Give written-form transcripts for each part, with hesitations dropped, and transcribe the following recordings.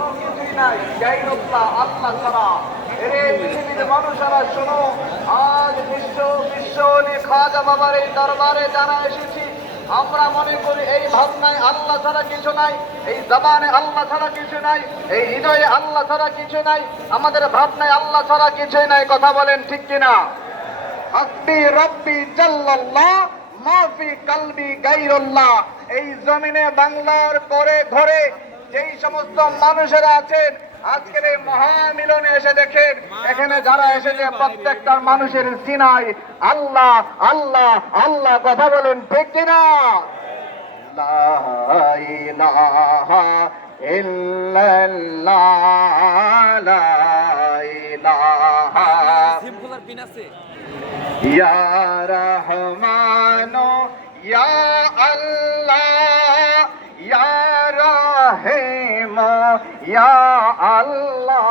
কোনো কিছুই নাই, গায়রুল্লাহ, আল্লাহ ছাড়া। এরে পৃথিবীর মানুষেরা শোনো, আজ বিশ্ব খাজা বাবার এই দরবারে যারা এসেছি, আমরা মনে করি এই ভাবনায় আল্লাহ ছাড়া কিছু নাই, এই জবানে আল্লাহ ছাড়া কিছু নাই, এই হৃদয়ে আল্লাহ ছাড়া কিছু নাই, আমাদের ভাবনায় আল্লাহ ছাড়া কিছুই নাই। কথা বলেন ঠিক কিনা? হাসবি রব্বি জাল্লাল্লাহ মাফি কলবি গায়রুল্লাহ। এই জমিনে বাংলার করে ঘরে যেই সমস্ত মানুষেরা আছেন, আজকের এই মহামিলনে এসে দেখেন, এখানে যারা এসেছে প্রত্যেকটা মানুষের সিনাই আল্লাহ আল্লাহ আল্লাহ। কথা বলেন ঠিক কিনা? লা ইলাহা ইল্লাল্লাহ, লা ইলাহা ইয়া রহমানো ইয়া আল্লাহ, ইয়া রহিমো ইয়া আল্লাহ,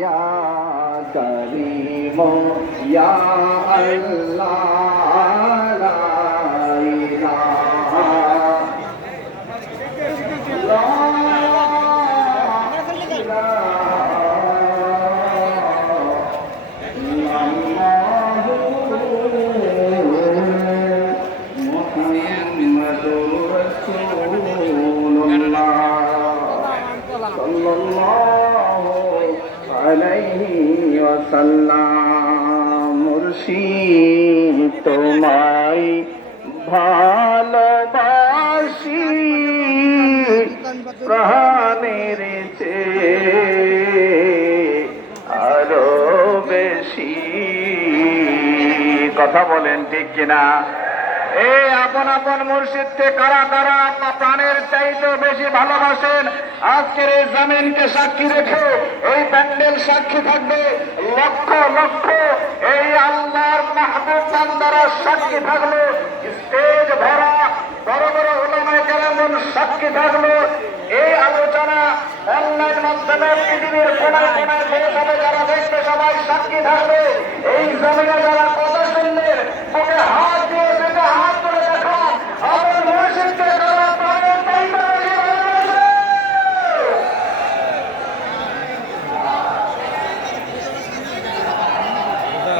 ইয়া করিমো ইয়া আল্লাহ, লা ইলাহা মুর্শিদ তোমায় ভালোবাসি প্রাণের চেয়ে আরো বেশি। কথা বলেন ঠিক কিনা? এই আপন আপন মুর্শিদকে কারা কারা প্রাণের চাইতে বেশি ভালোবাসেন? আজকের এই জমিনকে সাক্ষী রেখে এই প্যান্ডেল সাক্ষী থাকবে, লক্ষ লক্ষ এই আল্লাহর মাহবুব বান্দারা সাক্ষী থাকলো, স্টেজ ভরা বড় বড় উলামায়ে কেরাম সাক্ষী থাকলো। এই আলোচনা অনলাইন মাধ্যমে পৃথিবীর কোনায় কোনায় পৌঁছাবে, যারা দেখবে সবাই সাক্ষী থাকবে। এই জমিনে যারা কথা শুনলেন, ওকে হাত দিয়ে সেটা হাত করে দেখা আমার মুর্শিদকে যারা প্রাণের চাইতে বেশি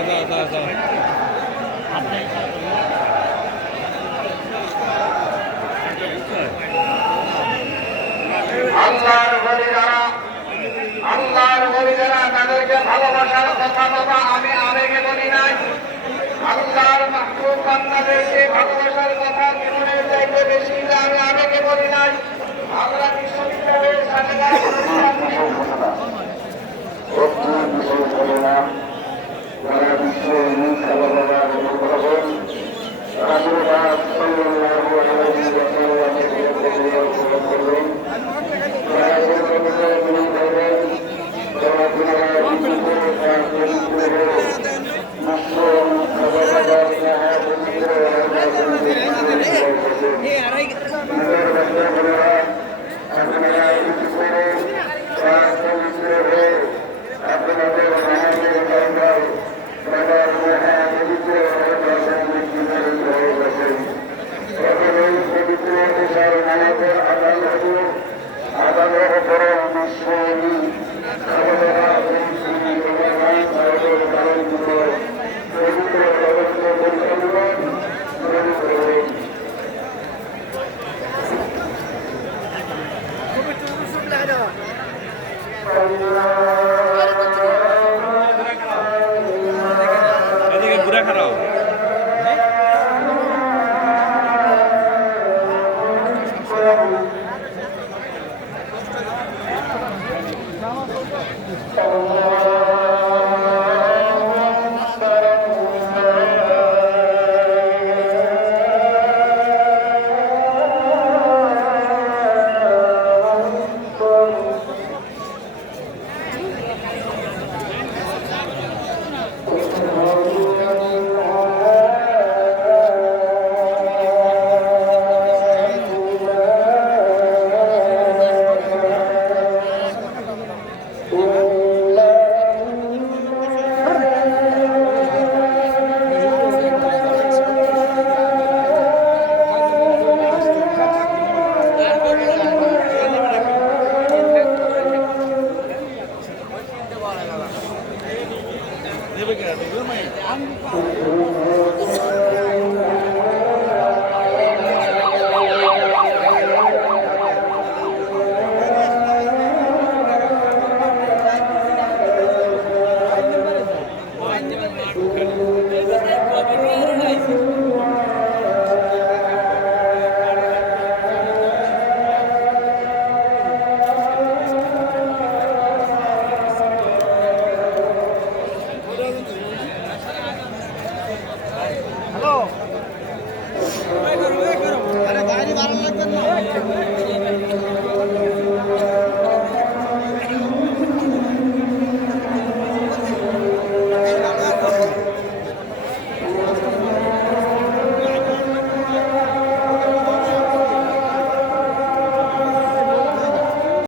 ভালোবাসে। আল্লাহর বলি যারা তাদেরকে ভালোবাসার কথা বাবা আমি আবেগে বলি নাই। আল্লাহর মাহবুব বান্দাদেরকে ভালোবাসার কথা জীবনের চাইতে বেশি আমি আবেগে বলি নাই। আমরা বিশ্ববিদ্যালয়ের সাথে Allah